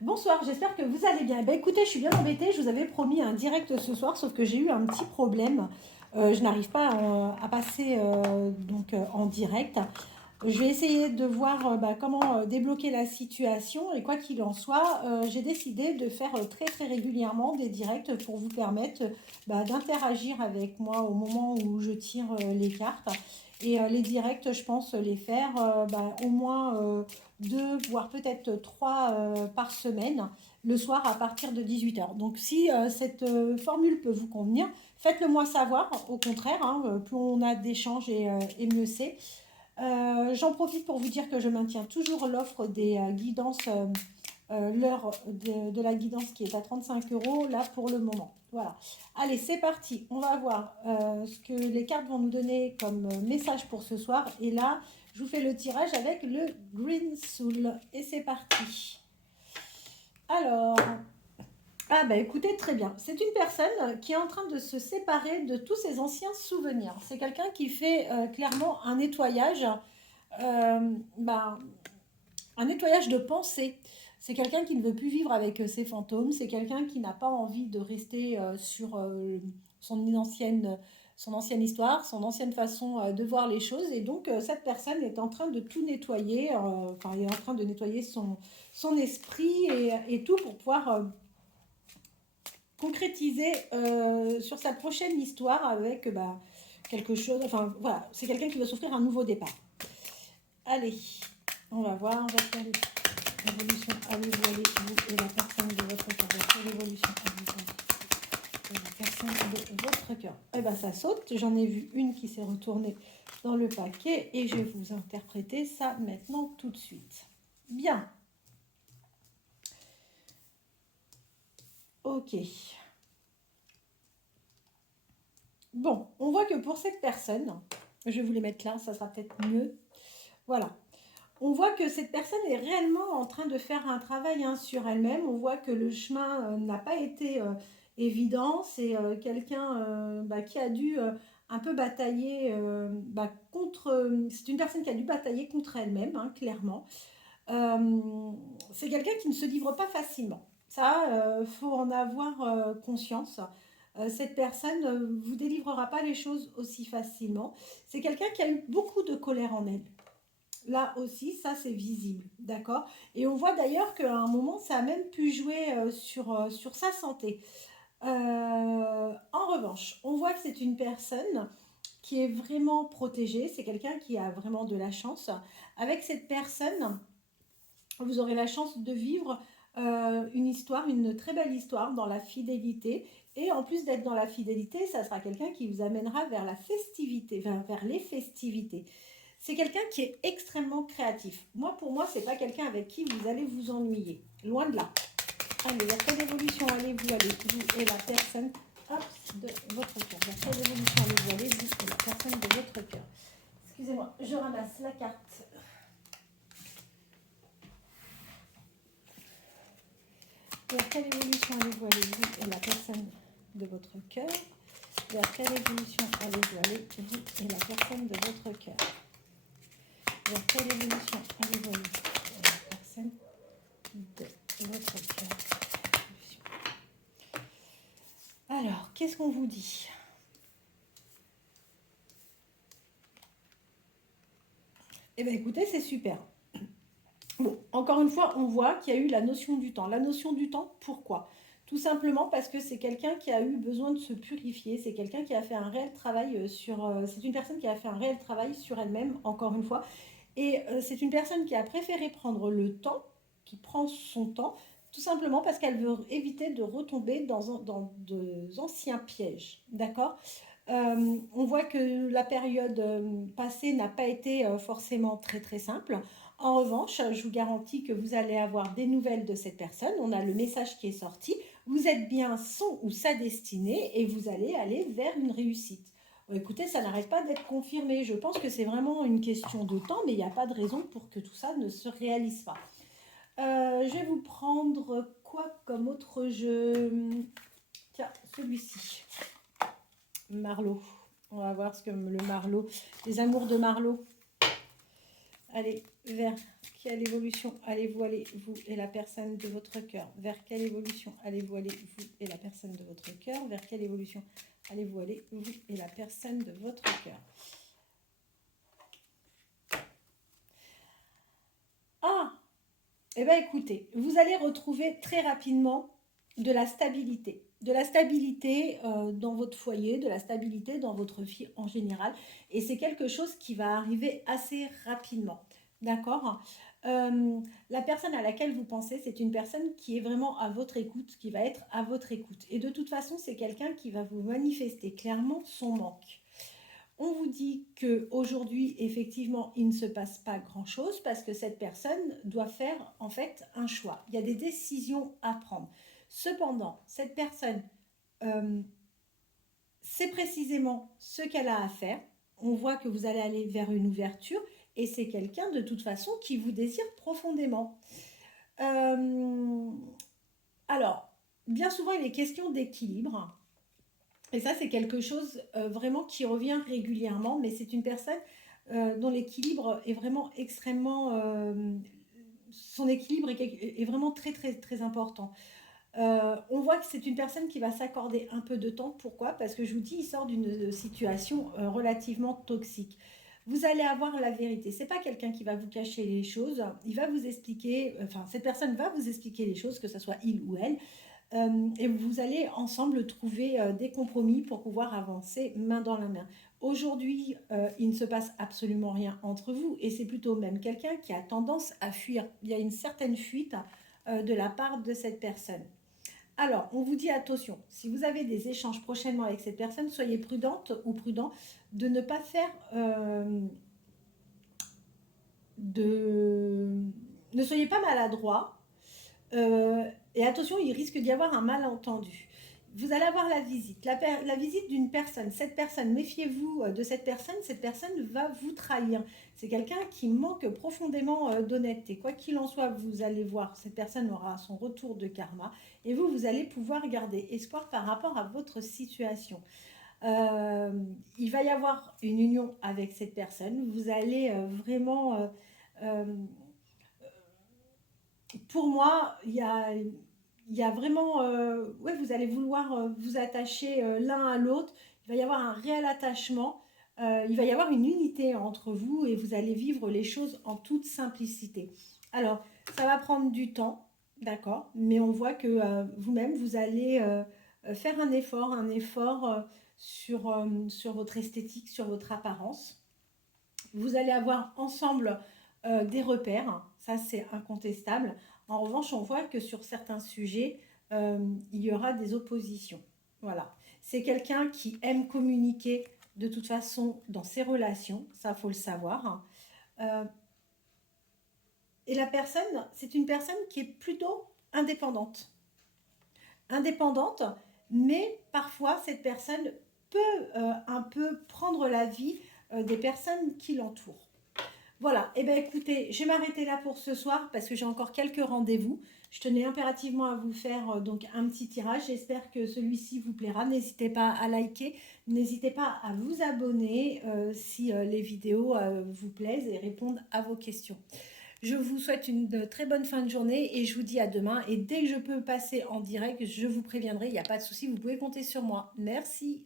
Bonsoir, j'espère que vous allez bien. Eh ben, écoutez, je suis bien embêtée, je vous avais promis un direct ce soir, sauf que j'ai eu un petit problème. Je n'arrive pas à passer en direct. Je vais essayer de voir comment débloquer la situation et quoi qu'il en soit, j'ai décidé de faire très très régulièrement des directs pour vous permettre d'interagir avec moi au moment où je tire les cartes. Et les directs, je pense les faire au moins deux, voire peut-être trois par semaine, le soir à partir de 18 h. Donc si cette formule peut vous convenir, faites-le moi savoir. Au contraire, hein, plus on a d'échanges et mieux c'est. J'en profite pour vous dire que je maintiens toujours l'offre des guidances, l'heure de la guidance qui est à 35 € là pour le moment. Voilà. Allez, c'est parti. On va voir ce que les cartes vont nous donner comme message pour ce soir. Et là, je vous fais le tirage avec le Green Soul. Et c'est parti. Alors, écoutez, très bien. C'est une personne qui est en train de se séparer de tous ses anciens souvenirs. C'est quelqu'un qui fait clairement un nettoyage, euh, bah, un nettoyage de pensée. C'est quelqu'un qui ne veut plus vivre avec ses fantômes. C'est quelqu'un qui n'a pas envie de rester sur son ancienne histoire, son ancienne façon de voir les choses. Et donc, cette personne est en train de tout nettoyer. Elle est en train de nettoyer son esprit et tout pour pouvoir concrétiser sur sa prochaine histoire avec quelque chose. Enfin, voilà, c'est quelqu'un qui va s'offrir un nouveau départ. Allez, on va voir, on va faire l'évolution. Allez-vous, allez-vous, et la personne de votre cœur. On va faire l'évolution. Et la personne de votre cœur. Eh bien, ça saute. J'en ai vu une qui s'est retournée dans le paquet et je vais vous interpréter ça maintenant tout de suite. Bien. Ok. Bon, on voit que pour cette personne, je vais vous les mettre là, ça sera peut-être mieux. Voilà. On voit que cette personne est réellement en train de faire un travail sur elle-même. On voit que le chemin n'a pas été évident. C'est quelqu'un qui a dû un peu batailler contre... C'est une personne qui a dû batailler contre elle-même, hein, clairement. C'est quelqu'un qui ne se livre pas facilement. Ça, faut en avoir conscience. Cette personne ne vous délivrera pas les choses aussi facilement. C'est quelqu'un qui a eu beaucoup de colère en elle. Là aussi, ça c'est visible, d'accord. Et on voit d'ailleurs qu'à un moment, ça a même pu jouer sur sa santé. En revanche, on voit que c'est une personne qui est vraiment protégée. C'est quelqu'un qui a vraiment de la chance. Avec cette personne, vous aurez la chance de vivre une histoire, une très belle histoire dans la fidélité. Et en plus d'être dans la fidélité, ça sera quelqu'un qui vous amènera vers la festivité, vers les festivités. C'est quelqu'un qui est extrêmement créatif. Pour moi, c'est pas quelqu'un avec qui vous allez vous ennuyer. Loin de là. Allez, vers quelle évolution allez-vous et la personne de votre cœur. Vers quelle évolution allez-vous et la personne de votre cœur. Excusez-moi, je ramasse la carte. Vers quelle évolution allez-vous et la personne de votre cœur. Vers quelle évolution allez-vous et la personne de votre cœur. Vers quelle évolution allez-vous et la personne de votre cœur. Alors, qu'est-ce qu'on vous dit? Eh bien, écoutez, c'est super. Bon, encore une fois, on voit qu'il y a eu la notion du temps. La notion du temps, pourquoi? Tout simplement parce que c'est quelqu'un qui a eu besoin de se purifier. C'est quelqu'un qui a fait un réel travail c'est une personne qui a fait un réel travail sur elle-même, encore une fois. Et c'est une personne qui a préféré prendre le temps, qui prend son temps, tout simplement parce qu'elle veut éviter de retomber dans de anciens pièges. D'accord. On voit que la période passée n'a pas été forcément très très simple. En revanche, je vous garantis que vous allez avoir des nouvelles de cette personne. On a le message qui est sorti. Vous êtes bien son ou sa destinée et vous allez aller vers une réussite. Écoutez, ça n'arrête pas d'être confirmé. Je pense que c'est vraiment une question de temps, mais il n'y a pas de raison pour que tout ça ne se réalise pas. Je vais vous prendre quoi comme autre jeu? Tiens, celui-ci. Marlowe. On va voir ce que le Marlowe, les amours de Marlowe. Allez, vers quelle évolution allez-vous aller, vous et la personne de votre cœur? Vers quelle évolution allez-vous aller, vous et la personne de votre cœur? Vers quelle évolution allez-vous aller, vous et la personne de votre cœur? Ah, eh bien écoutez, vous allez retrouver très rapidement de la stabilité. De la stabilité dans votre foyer, de la stabilité dans votre vie en général. Et c'est quelque chose qui va arriver assez rapidement. D'accord. La personne à laquelle vous pensez, c'est une personne qui est vraiment à votre écoute, qui va être à votre écoute. Et de toute façon, c'est quelqu'un qui va vous manifester clairement son manque. On vous dit qu'aujourd'hui, effectivement, il ne se passe pas grand-chose parce que cette personne doit faire en fait un choix. Il y a des décisions à prendre. Cependant, cette personne euh, sait précisément ce qu'elle a à faire. On voit que vous allez aller vers une ouverture et c'est quelqu'un de toute façon qui vous désire profondément. Alors, bien souvent, il est question d'équilibre. Et ça, c'est quelque chose vraiment qui revient régulièrement, mais c'est une personne dont l'équilibre est vraiment extrêmement... son équilibre est vraiment très, très, très important. On voit que c'est une personne qui va s'accorder un peu de temps. Pourquoi? Parce que je vous dis, il sort d'une situation relativement toxique. Vous allez avoir la vérité. C'est pas quelqu'un qui va vous cacher les choses. Il va vous expliquer, enfin, cette personne va vous expliquer les choses, que ce soit il ou elle. Et vous allez ensemble trouver des compromis pour pouvoir avancer main dans la main. Aujourd'hui, il ne se passe absolument rien entre vous et c'est plutôt même quelqu'un qui a tendance à fuir. Il y a une certaine fuite de la part de cette personne. Alors, on vous dit attention, si vous avez des échanges prochainement avec cette personne, soyez prudente ou prudent de ne pas faire de... Ne soyez pas maladroit. Et attention, il risque d'y avoir un malentendu. Vous allez avoir la visite, la visite d'une personne. Cette personne, méfiez-vous de cette personne va vous trahir. C'est quelqu'un qui manque profondément d'honnêteté. Quoi qu'il en soit, vous allez voir, cette personne aura son retour de karma et vous allez pouvoir garder espoir par rapport à votre situation. Euh, il va y avoir une union avec cette personne. Vous allez vraiment... euh, pour moi, il y a vraiment, ouais, vous allez vouloir vous attacher l'un à l'autre. Il va y avoir un réel attachement. Il va y avoir une unité entre vous et vous allez vivre les choses en toute simplicité. Alors, ça va prendre du temps, d'accord, mais on voit que vous-même, vous allez faire un effort sur votre esthétique, sur votre apparence. Vous allez avoir ensemble des repères, ça c'est incontestable. En revanche, on voit que sur certains sujets, il y aura des oppositions. Voilà. C'est quelqu'un qui aime communiquer de toute façon dans ses relations, ça faut le savoir. Euh, et la personne, c'est une personne qui est plutôt indépendante. Indépendante, mais parfois cette personne peut un peu prendre la vie des personnes qui l'entourent. Voilà, et bien écoutez, je vais m'arrêter là pour ce soir parce que j'ai encore quelques rendez-vous. Je tenais impérativement à vous faire donc un petit tirage. J'espère que celui-ci vous plaira. N'hésitez pas à liker, n'hésitez pas à vous abonner si les vidéos vous plaisent et répondent à vos questions. Je vous souhaite une très bonne fin de journée et je vous dis à demain. Et dès que je peux passer en direct, je vous préviendrai, il n'y a pas de souci, vous pouvez compter sur moi. Merci.